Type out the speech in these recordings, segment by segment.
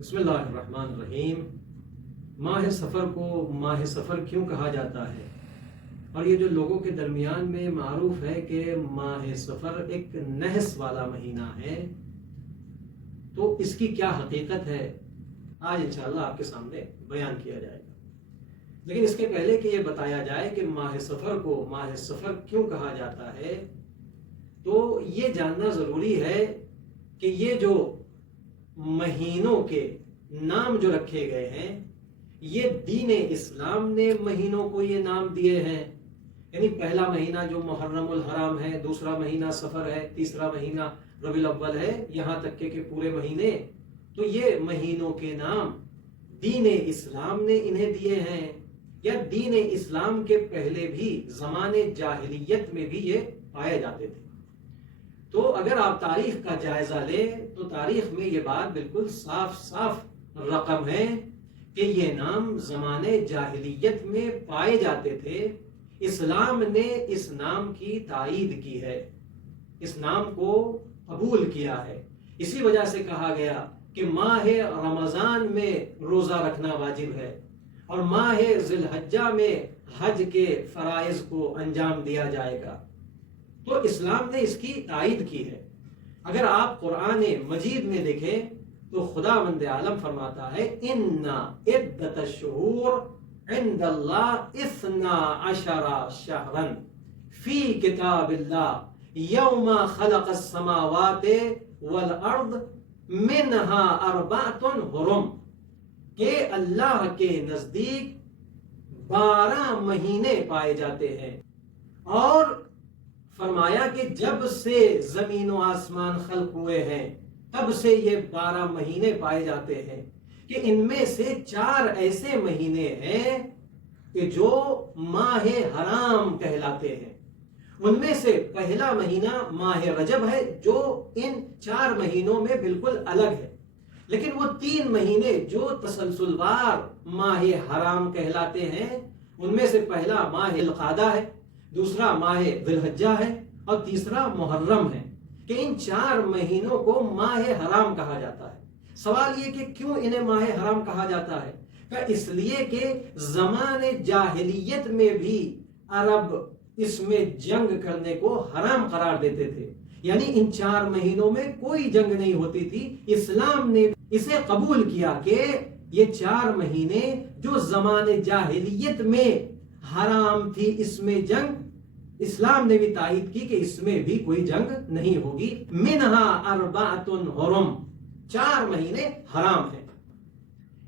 بسم اللہ الرحمن الرحیم۔ ماہ سفر کو ماہ سفر کیوں کہا جاتا ہے؟ اور یہ جو لوگوں کے درمیان میں معروف ہے کہ ماہ سفر ایک نحس والا مہینہ ہے، تو اس کی کیا حقیقت ہے آج انشاءاللہ آپ کے سامنے بیان کیا جائے گا۔ لیکن اس کے پہلے کہ یہ بتایا جائے کہ ماہ سفر کو ماہ سفر کیوں کہا جاتا ہے، تو یہ جاننا ضروری ہے کہ یہ جو مہینوں کے نام جو رکھے گئے ہیں، یہ دین اسلام نے مہینوں کو یہ نام دیے ہیں۔ یعنی پہلا مہینہ جو محرم الحرام ہے، دوسرا مہینہ سفر ہے، تیسرا مہینہ ربیع الاول ہے، یہاں تک کہ پورے مہینے، تو یہ مہینوں کے نام دین اسلام نے انہیں دیے ہیں، یا دین اسلام کے پہلے بھی زمانے جاہلیت میں بھی یہ پائے جاتے تھے۔ تو اگر آپ تاریخ کا جائزہ لیں تو تاریخ میں یہ بات بالکل صاف صاف رقم ہے کہ یہ نام زمانے جاہلیت میں پائے جاتے تھے۔ اسلام نے اس نام کی تائید کی ہے، اس نام کو قبول کیا ہے۔ اسی وجہ سے کہا گیا کہ ماہ رمضان میں روزہ رکھنا واجب ہے، اور ماہ ذی الحجہ میں حج کے فرائض کو انجام دیا جائے گا۔ تو اسلام نے اس کی تائید کی ہے۔ اگر آپ قرآن مجید میں دیکھیں تو خداوند عالم فرماتا ہے ان عدت الشہور عند اللہ 12 شہرا فی کتاب اللہ یوم خلق السماوات والارض منها 4 حرم، کہ اللہ کے نزدیک 12 مہینے پائے جاتے ہیں، اور فرمایا کہ جب سے زمین و آسمان خلق ہوئے ہیں تب سے یہ 12 مہینے پائے جاتے ہیں، کہ ان میں سے 4 ایسے مہینے ہیں کہ جو ماہ حرام کہلاتے ہیں۔ ان میں سے پہلا مہینہ ماہ رجب ہے، جو ان 4 مہینوں میں بالکل الگ ہے۔ لیکن وہ 3 مہینے جو تسلسل وار ماہ حرام کہلاتے ہیں، ان میں سے پہلا ماہ القعدہ ہے، دوسرا ماہ ذی الحجہ ہے، اور تیسرا محرم ہے، کہ ان 4 مہینوں کو ماہ حرام کہا جاتا ہے۔ سوال یہ کہ کیوں انہیں ماہ حرام کہا جاتا ہے؟ کہ اس لیے کہ زمان جاہلیت میں بھی عرب اس میں جنگ کرنے کو حرام قرار دیتے تھے، یعنی ان 4 مہینوں میں کوئی جنگ نہیں ہوتی تھی۔ اسلام نے اسے قبول کیا کہ یہ 4 مہینے جو زمان جاہلیت میں حرام تھی، اس میں جنگ، اسلام نے بھی تائید کی کہ اس میں بھی کوئی جنگ نہیں ہوگی۔ منہا 4 حرم، 4 مہینے حرام ہیں۔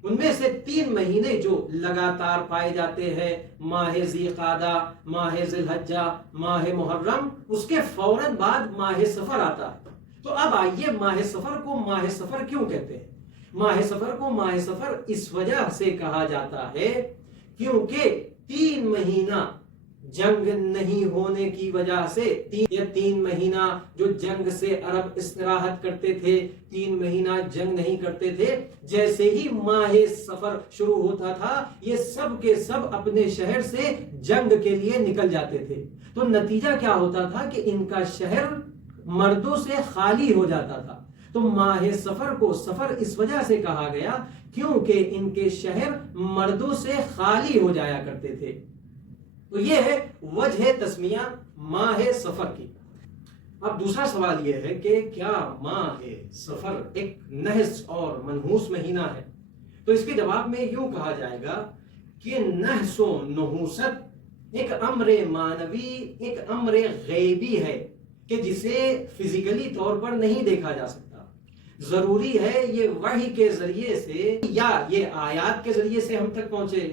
ان میں سے 3 مہینے جو لگاتار پائے جاتے ہیں، ماہ ذی قعدہ، ماہ ذی الحجہ، ماہ محرم، اس کے فوراً بعد ماہ سفر آتا ہے۔ تو اب آئیے ماہ سفر کو ماہ سفر کیوں کہتے ہیں؟ ماہ سفر کو ماہ سفر اس وجہ سے کہا جاتا ہے کیونکہ 3 مہینہ جنگ نہیں ہونے کی وجہ سے، 3 مہینہ جو جنگ سے عرب استراحت کرتے تھے، 3 مہینہ جنگ نہیں کرتے تھے، جیسے ہی ماہ سفر شروع ہوتا تھا یہ سب کے سب اپنے شہر سے جنگ کے لیے نکل جاتے تھے۔ تو نتیجہ کیا ہوتا تھا کہ ان کا شہر مردوں سے خالی ہو جاتا تھا۔ تو ماہ سفر کو سفر اس وجہ سے کہا گیا کیونکہ ان کے شہر مردوں سے خالی ہو جایا کرتے تھے۔ تو یہ ہے وجہ تسمیہ ماہ سفر کی۔ اب دوسرا سوال یہ ہے کہ کیا ماہ سفر ایک نحس اور منحوس مہینہ ہے؟ تو اس کے جواب میں یوں کہا جائے گا کہ نحس و نحوست ایک امر معنوی، ایک امر غیبی ہے کہ جسے فزیکلی طور پر نہیں دیکھا جا سکتا۔ ضروری ہے یہ وحی کے ذریعے سے، یا یہ آیات کے ذریعے سے ہم تک پہنچے،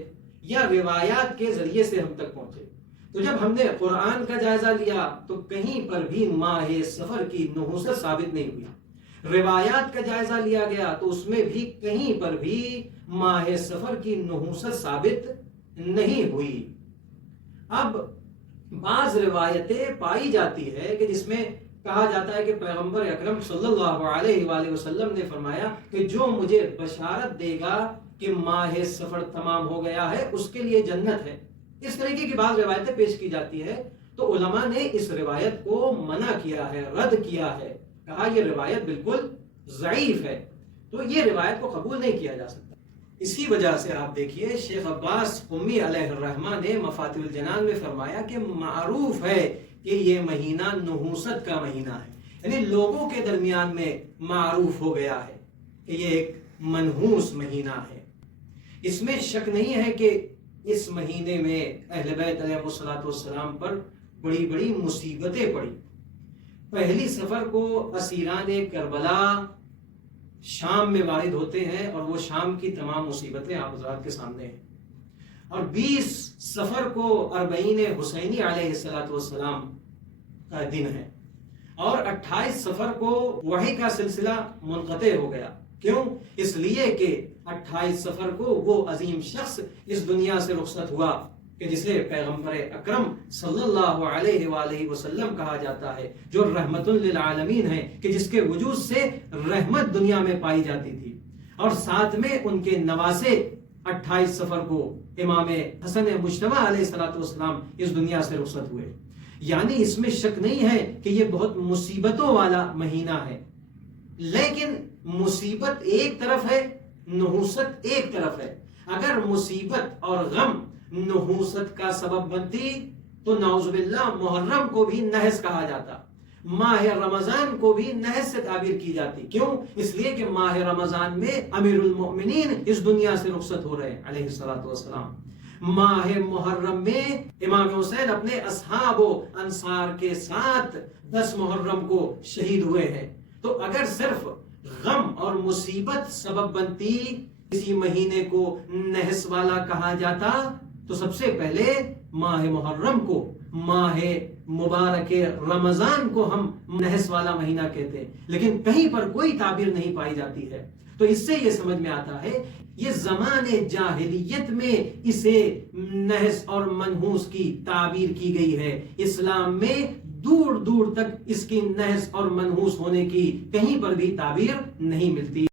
یا روایات کے ذریعے سے ہم تک پہنچے۔ تو جب ہم نے قرآن کا جائزہ لیا تو کہیں پر بھی ماہ سفر کی نحوست ثابت نہیں ہوئی۔ روایات کا جائزہ لیا گیا تو اس میں بھی کہیں پر بھی ماہ سفر کی نحوست ثابت نہیں ہوئی۔ اب بعض روایتیں پائی جاتی ہے کہ جس میں کہا جاتا ہے کہ پیغمبر اکرم صلی اللہ علیہ وآلہ وسلم نے فرمایا کہ جو مجھے بشارت دے گا کہ ماہ سفر تمام ہو گیا ہے اس کے لیے جنت ہے۔ اس طریقے کی بعض روایتیں پیش کی جاتی ہے، تو علماء نے اس روایت کو منع کیا ہے، رد کیا ہے، کہا یہ روایت بالکل ضعیف ہے۔ تو یہ روایت کو قبول نہیں کیا جا سکتا۔ اسی وجہ سے آپ دیکھیے شیخ عباس قمی علیہ الرحمہ نے مفاتیح الجنان میں فرمایا کہ معروف ہے کہ یہ مہینہ نحوست کا مہینہ ہے، یعنی لوگوں کے درمیان میں معروف ہو گیا ہے کہ یہ ایک منحوس مہینہ ہے۔ اس میں شک نہیں ہے کہ اس مہینے میں اہل بیت علیہ الصلوۃ والسلام پر بڑی بڑی مصیبتیں پڑی۔ پہلی سفر کو اسیران کربلا شام میں وارد ہوتے ہیں اور وہ شام کی تمام مصیبتیں آپ حضرات کے سامنے ہیں، اور 20 سفر کو اربعین حسینی علیہ السلام کا دن ہے، اور 28 سفر کو وحی کا سلسلہ منقطع ہو گیا۔ کیوں؟ اس لیے کہ 28 سفر کو وہ عظیم شخص اس دنیا سے رخصت ہوا کہ جسے پیغمبر اکرم صلی اللہ علیہ وآلہ وسلم کہا جاتا ہے، جو رحمت للعالمین ہے، کہ جس کے وجود سے رحمت دنیا میں پائی جاتی تھی، اور ساتھ میں ان کے نواسے 28 سفر کو امام حسن مجتبی علیہ السلام اس دنیا سے رخصت ہوئے۔ یعنی اس میں شک نہیں ہے کہ یہ بہت مصیبتوں والا مہینہ ہے، لیکن مصیبت ایک طرف ہے، نحوست ایک طرف ہے۔ اگر مصیبت اور غم نحوست کا سبب بنتی تو نعوذ باللہ محرم کو بھی نحس کہا جاتا، ماہ رمضان کو بھی نحس سے تعبیر کی جاتی۔ کیوں؟ اس لیے کہ ماہ رمضان میں امیر المؤمنین اس دنیا سے رخصت ہو رہے علیہ السلام۔ ماہ محرم میں امام حسین اپنے اصحاب و انصار کے ساتھ 10 محرم کو شہید ہوئے ہیں۔ تو اگر صرف غم اور مصیبت سبب بنتی کسی مہینے کو نحس والا کہا جاتا تو سب سے پہلے ماہ محرم کو، ماہ مبارک رمضان کو ہم نحس والا مہینہ کہتے ہیں، لیکن کہیں پر کوئی تعبیر نہیں پائی جاتی ہے۔ تو اس سے یہ سمجھ میں آتا ہے یہ زمانے جاہلیت میں اسے نحس اور منحوس کی تعبیر کی گئی ہے۔ اسلام میں دور دور تک اس کی نحس اور منحوس ہونے کی کہیں پر بھی تعبیر نہیں ملتی۔